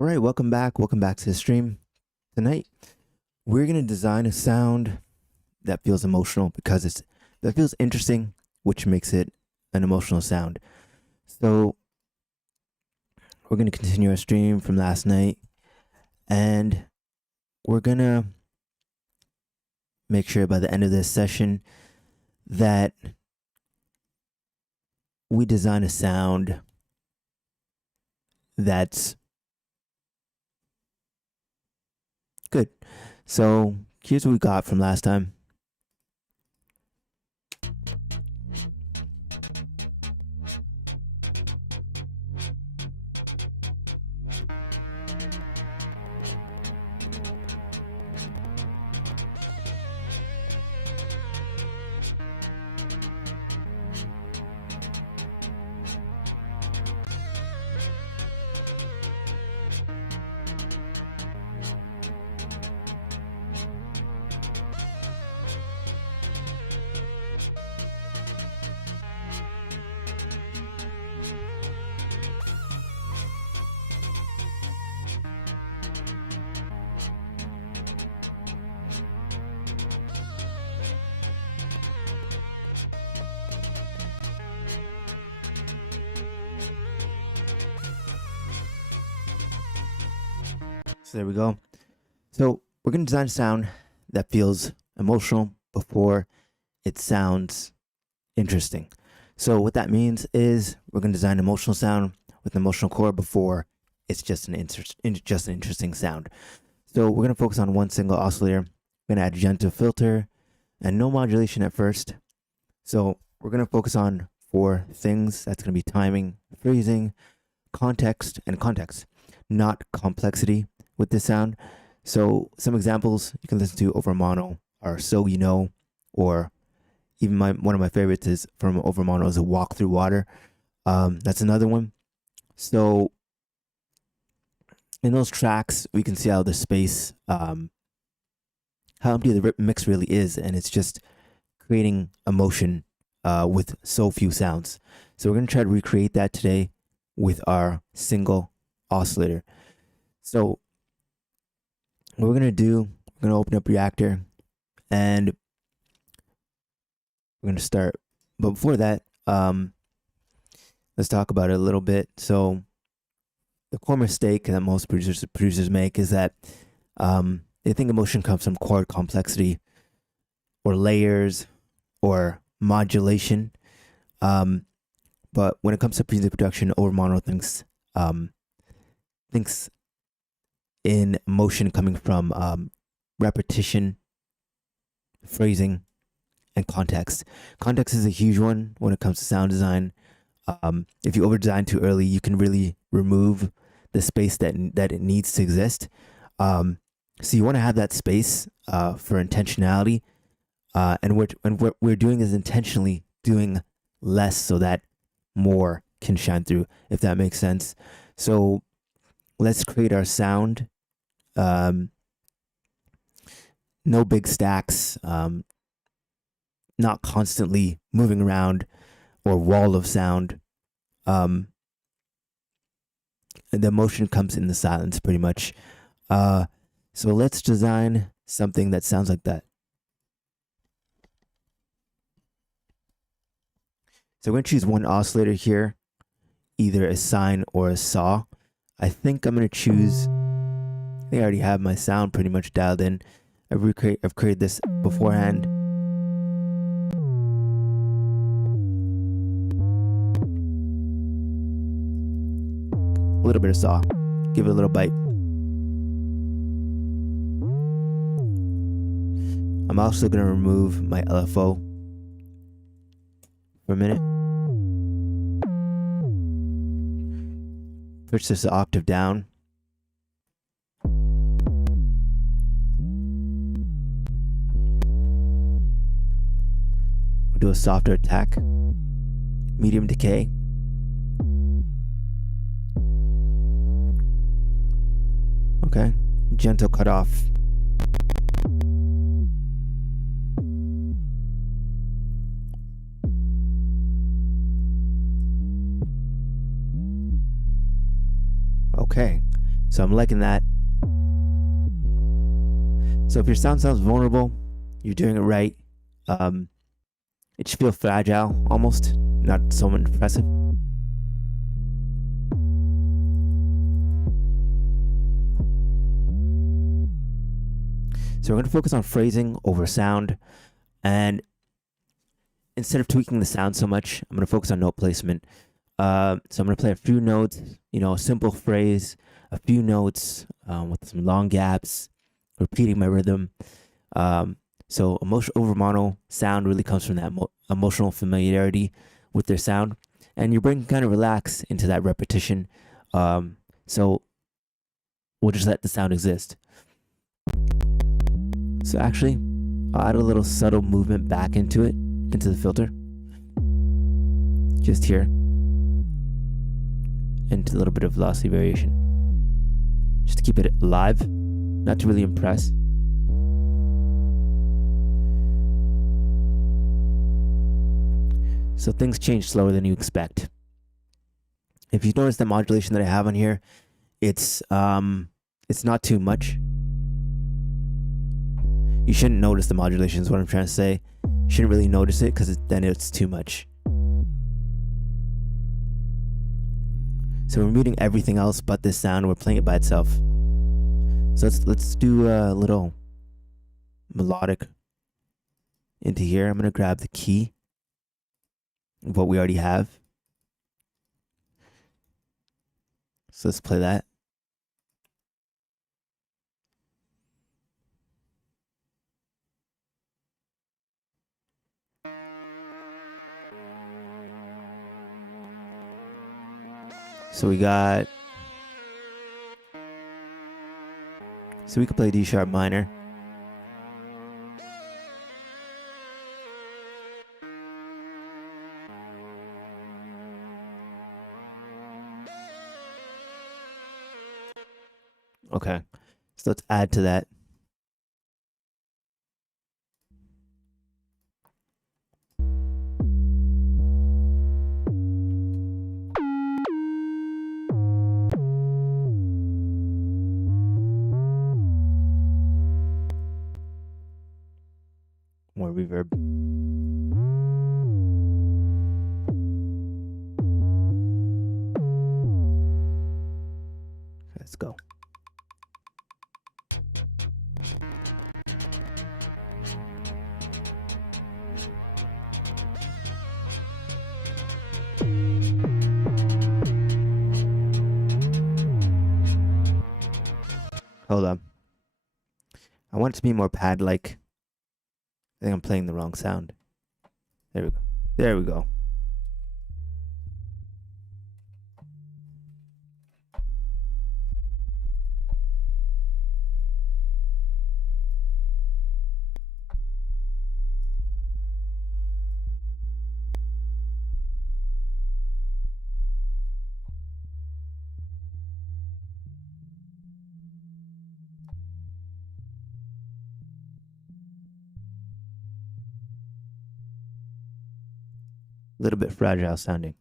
All right, welcome back. Welcome back to the stream. Tonight, we're going to design a sound that feels emotional because that feels interesting, which makes it an emotional sound. So, we're going to continue our stream from last night and we're going to make sure by the end of this session that we design a sound that's good. So, here's what we got from last time. So there we go. So we're going to design a sound that feels emotional before it sounds interesting. So what that means is we're going to design an emotional sound with an emotional core before it's just an interesting sound. So we're going to focus on one single oscillator. We're going to add a gentle filter and no modulation at first. So we're going to focus on four things. That's going to be timing, phrasing, context, and context, not complexity with this sound. So some examples you can listen to Overmono are So You Know, or even one of my favorites is from Overmono is A Walk Through Water. That's another one. So in those tracks, we can see how the space, how empty the mix really is, and it's just creating emotion with so few sounds. So we're going to try to recreate that today with our single oscillator. So what we're going to do, we're going to open up Reaktor and we're going to start. But before that, let's talk about it a little bit. So the core mistake that most producers make is that they think emotion comes from chord complexity or layers or modulation. But when it comes to music production, Overmono thinks in emotion coming from repetition, phrasing, and context. Context is a huge one when it comes to sound design. If you over design too early, you can really remove the space that it needs to exist. So you want to have that space for intentionality, and what we're doing is intentionally doing less so that more can shine through, if that makes sense. So let's create our sound. No big stacks, not constantly moving around or wall of sound. And the emotion comes in the silence pretty much. So let's design something that sounds like that. So we're going to choose one oscillator here, either a sine or a saw. I think I'm going to choose, I think I already have my sound pretty much dialed in. I've created this beforehand. A little bit of saw, give it a little bite. I'm also going to remove my LFO for a minute. Push this an octave down. We'll do a softer attack, medium decay. Okay, gentle cutoff. Okay, So I'm liking that. So if your sound sounds vulnerable, you're doing it right. It should feel fragile, almost, not so impressive. So we're going to focus on phrasing over sound, and instead of tweaking the sound so much, I'm going to focus on note placement. So I'm going to play a few notes, a simple phrase, a few notes with some long gaps, repeating my rhythm. So Overmono sound really comes from that emotional familiarity with their sound, and your brain can kind of relax into that repetition. So we'll just let the sound exist. So actually, I'll add a little subtle movement back into it, into the filter. Just here. And a little bit of velocity variation. Just to keep it alive, not to really impress. So things change slower than you expect. If you notice the modulation that I have on here, it's not too much. You shouldn't notice the modulation is what I'm trying to say. You shouldn't really notice it because then it's too much. So we're muting everything else but this sound. We're playing it by itself. So let's do a little melodic into here. I'm going to grab the key of what we already have. So let's play that. So we could play D sharp minor. Okay, so let's add to that. More reverb. Let's go. Hold on. I want it to be more pad-like. I think I'm playing the wrong sound. There we go. There we go. A little bit fragile sounding.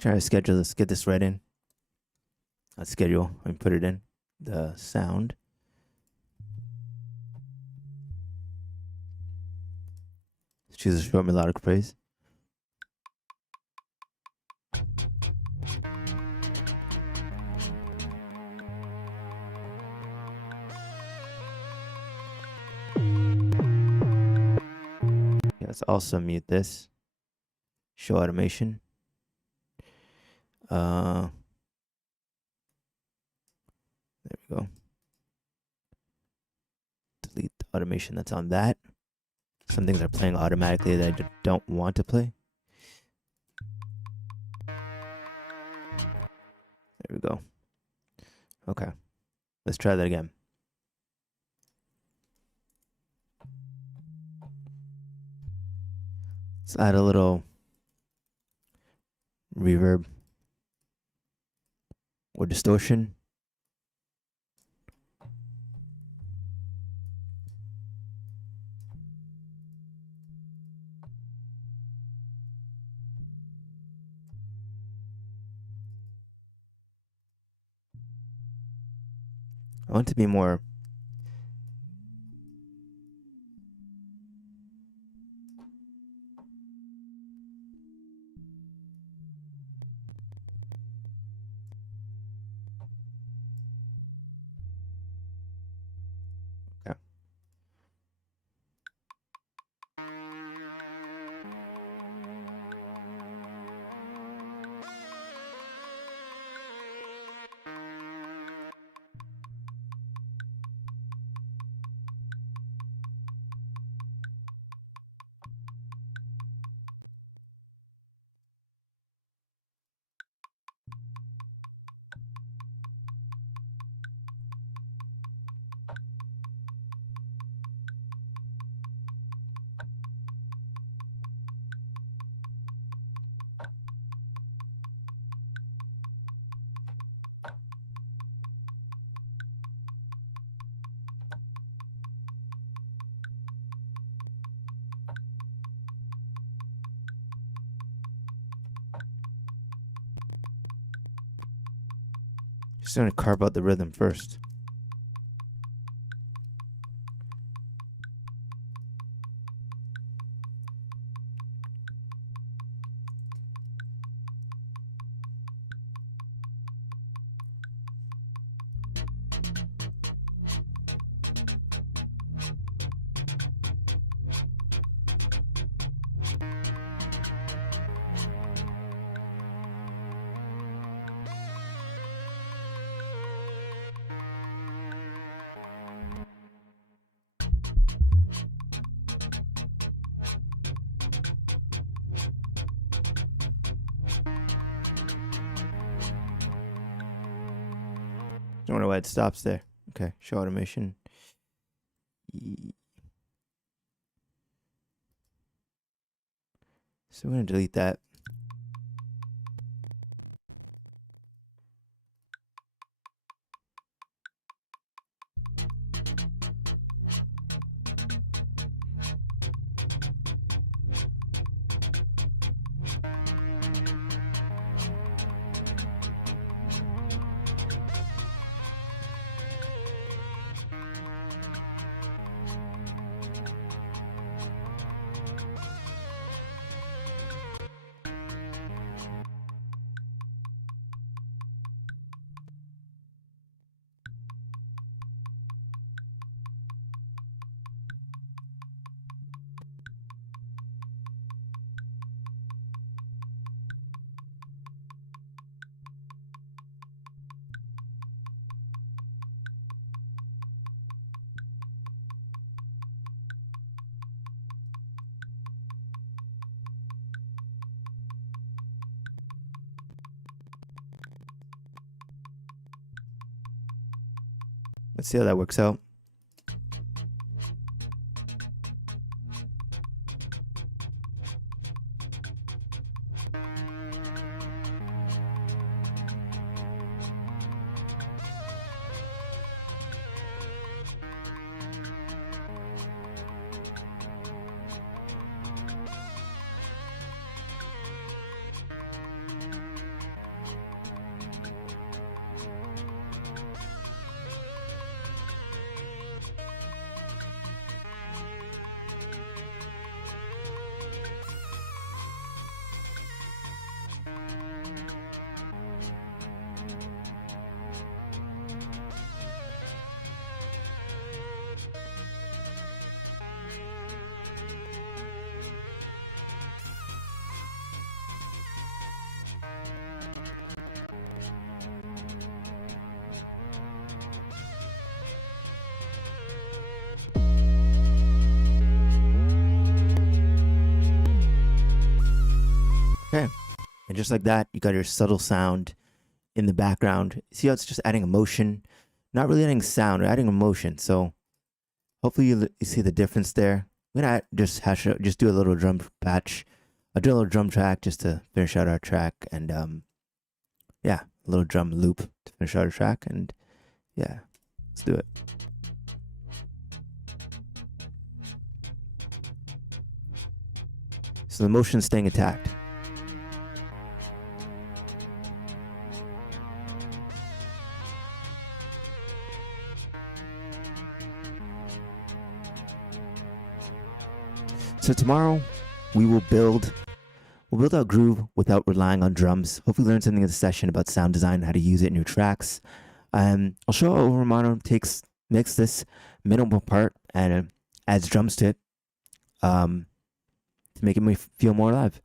Try to schedule this, get this right in. Let's schedule and put it in. The sound. Let's choose a short melodic phrase. Let's also mute this. Show automation. There we go. Delete the automation that's on that. some things are playing automatically that I don't want to play. There we go. Okay, let's try that again. Let's add a little reverb or distortion. I want it to be more okay. Just gonna carve out the rhythm first. Don't know why it stops there. Okay, show automation. So we're gonna delete that. Let's see how that works out. And just like that, you got your subtle sound in the background. See how it's just adding emotion, not really adding sound, or adding emotion. So hopefully you see the difference there. I'm gonna just do a little drum patch. I'll do a little drum track just to finish out our track, and yeah, a little drum loop to finish out our track, and yeah, let's do it. So the motion's staying intact. So tomorrow we will build our groove without relying on drums. Hopefully learn something in the session about sound design and how to use it in your tracks. I'll show how Overmono makes this minimal part and adds drums to it to make it feel more alive.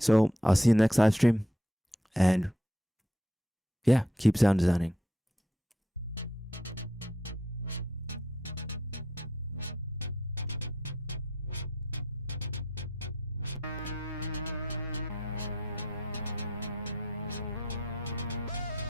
So I'll see you in the next live stream, and yeah, keep sound designing.